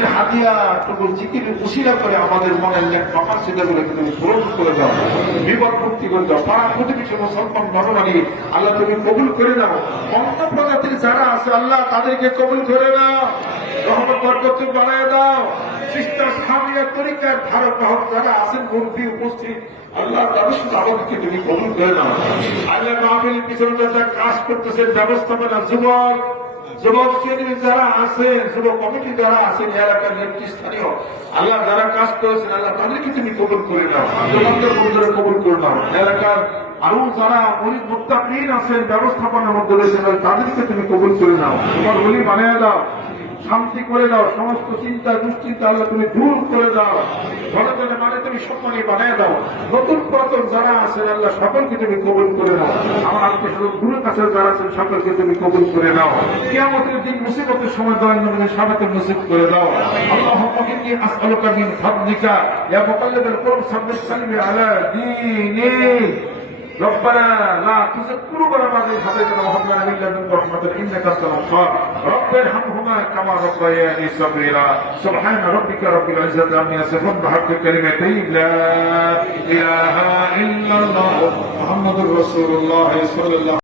জিকির হাদিয়া টুকু জিকির উশিলা করে আমাদের মনের মাকাসিদগুলোকে তুমি পূরণ করে দাও, বিপদ মুক্তি করে দাও। পাড়া প্রতিবেশী মুসলমান নরনারী আল্লাহ তুমি কবুল করে দাও। অন্য প্রজাতির যারা আছে আল্লাহ তাদেরকে কবুল করে দাও, রহমত বরকত বাড়ায় দাও। সিস্টার সামিয়া তরিকার ধারক বাহক যারা আছেন মুরব্বী উপস্থিত আল্লাহ তাদের সাথে আমাদেরকে তুমি কবুল করে দাও। আল্লাহ মাহফিল পিছনে যারা কাজ করতেছেন ব্যবস্থাপনা যুবক কেন্দ্রে যারা আছেন, যুব কমিটি যারা আছেন, এলাকার নেতৃস্থানীয় আল্লাহ যারা কাজ করেছেন আল্লাহ তাদেরকে তুমি কবুল করে নাও, তোমাদের বন্ধুরা কবুল করে নাও। এলাকার আরো যারা অনেক মুত্তাকিন আছেন ব্যবস্থাপনার মধ্যে রয়েছেন তাদেরকে তুমি কবুল করে নাও, তোমার বলি বানিয়ে দাও, শান্তি করে দাও, সমস্ত চিন্তা দুশ্চিন্তা আল্লাহ তুমি দূর করে দাও, ঘরে ঘরে মানে তুমি সম্মানী বানিয়ে দাও। নতুন পুরাতন যারা আছেন আল্লাহ সকলকে তুমি কবুল করে নাও। আমার আত্মীয় স্বজন দূরের কাছে যারা আছেন সকলকে তুমি কবুল করে নাও। কিয়ামতের দিন মুসিবতের সময় দয়াল নবীর সাথে নসিব করে দাও। আল্লাহুম্মা ইন্নী আসআলুকা মিন ফাদলিকা ইয়া মুকাল্লিবাল কুলুব সাব্বিত কলবি আলা দীনিক। ربنا لا تزغ قلوبنا بعد إذ هديتنا وهب لنا من لدنك رحمة إنك أنت الوهاب رب ارحمهما كما ربياني صغيرا سبحان ربك رب العزة عما يصفون بحق كلمتين لا إله إلا الله محمد رسول الله صلى الله